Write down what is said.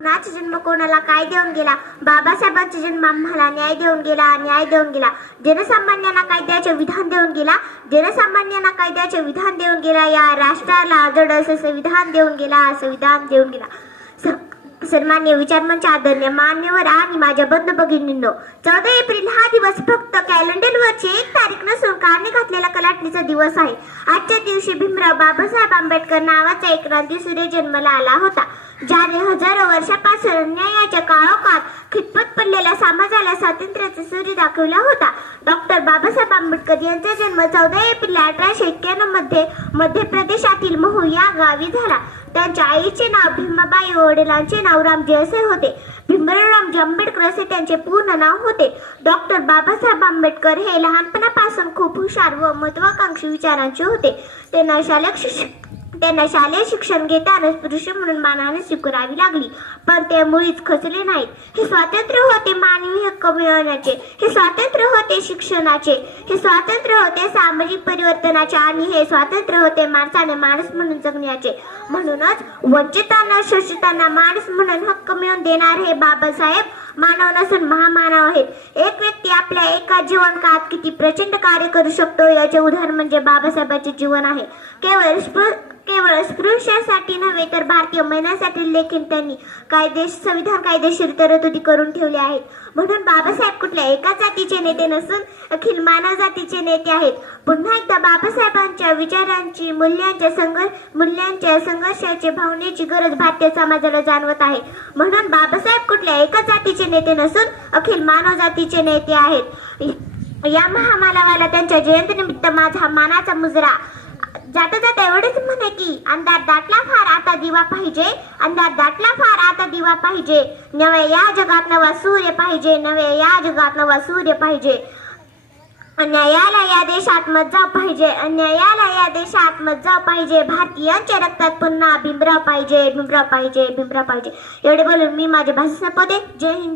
कोणाचा जन्म कोणाला काय देऊन गेला? बाबासाहेबांचा जन्म आम्हाला न्याय देऊन गेला. जनसामान्यांना कायद्याचे विधान देऊन गेला. या राष्ट्राला जड असं संविधान देऊन गेला. सन्मान्य विचारमंच आदरणीय मान्यवर आणि माझ्या बंधू भगिनींनो, 14 एप्रिल हा दिवस फक्त कॅलेंडरवरची एक तारीख नसून कारणे घातलेला कलाटणीचा दिवस आहे. आजच्या दिवशी भीमराव बाबासाहेब आंबेडकर नावाचा एक क्रांती सूर्य जन्माला आला होता, ज्याने हजारो वर्षापासून अन्यायाच्या काळोखात खितपत पडलेल्या समाजाला स्वातंत्र्याचा सूर्य दाखवला होता. डॉक्टर बाबासाहेब आंबेडकर यांचा जन्म 14 एप्रिल 1891 मध्ये मध्य प्रदेशातील महू या गावी झाला. त्यांच्या आईचे नाव भीमाबाई व वडिलांचे नाव रामजी असे होते. भीमराव रामजी आंबेडकर असे त्यांचे पूर्ण नाव होते. डॉक्टर बाबासाहेब आंबेडकर हे लहानपणापासून खूप हुशार व महत्वाकांक्षी विचारांचे होते. त्यांना शालेय शिक्षण घेताना स्पृश्य म्हणून मानाने स्वीकारावी लागली, पण ते मुळीच खचले नाहीत. हे स्वातंत्र्य होते मानवी हक्क मिळवण्याचे, हे स्वातंत्र्य होते शिक्षणाचे, हे स्वातंत्र्य होते सामाजिक परिवर्तनाचे आणि हे स्वातंत्र्य होते माणसाने माणूस म्हणून जगण्याचे. म्हणूनच वंचितांना शोषितांना माणूस म्हणून हक्क मिळवून देणारे हे बाबासाहेब मानव नसून महामानव आहेत. एक व्यक्ती आपल्या एका जीवनकाळात किती प्रचंड कार्य करू शकतो याचे उदाहरण म्हणजे बाबासाहेबांचे जीवन आहे. केवळ स्पृश्यासाठी नव्हे तर भारतीय महिलांसाठी देखील त्यांनी संविधान कायदेशीर तरतुदी करून ठेवल्या आहेत. म्हणून बाबासाहेब कुठल्या एका जातीचे नेते नसून अखिल मानव जातीचे नेते आहेत. पुन्हा एकदा बाबासाहेबांच्या विचारांची मूल्यांच्या संघर्षाची भावनेची गरज भारतीय समाजाला जाणवत आहे. म्हणून बाबासाहेब कुठल्या एका जातीचे नेते नसून अखिल मानव जातीचे नेते आहेत. या महामानवाला त्यांच्या जयंतीनिमित्त माझा मानाचा मुजरा. जाता एवढेच म्हणे की अंधार दाटला फार आता दिवा पाहिजे. नव्या या जगात नवा सूर्य पाहिजे. अन्यायाला या देशात मत जाऊ पाहिजे. भारतीयांच्या रक्तात पुन्हा भीमराव पाहिजे. एवढे बोलून मी माझे भाषण संपवते. जय हिंद.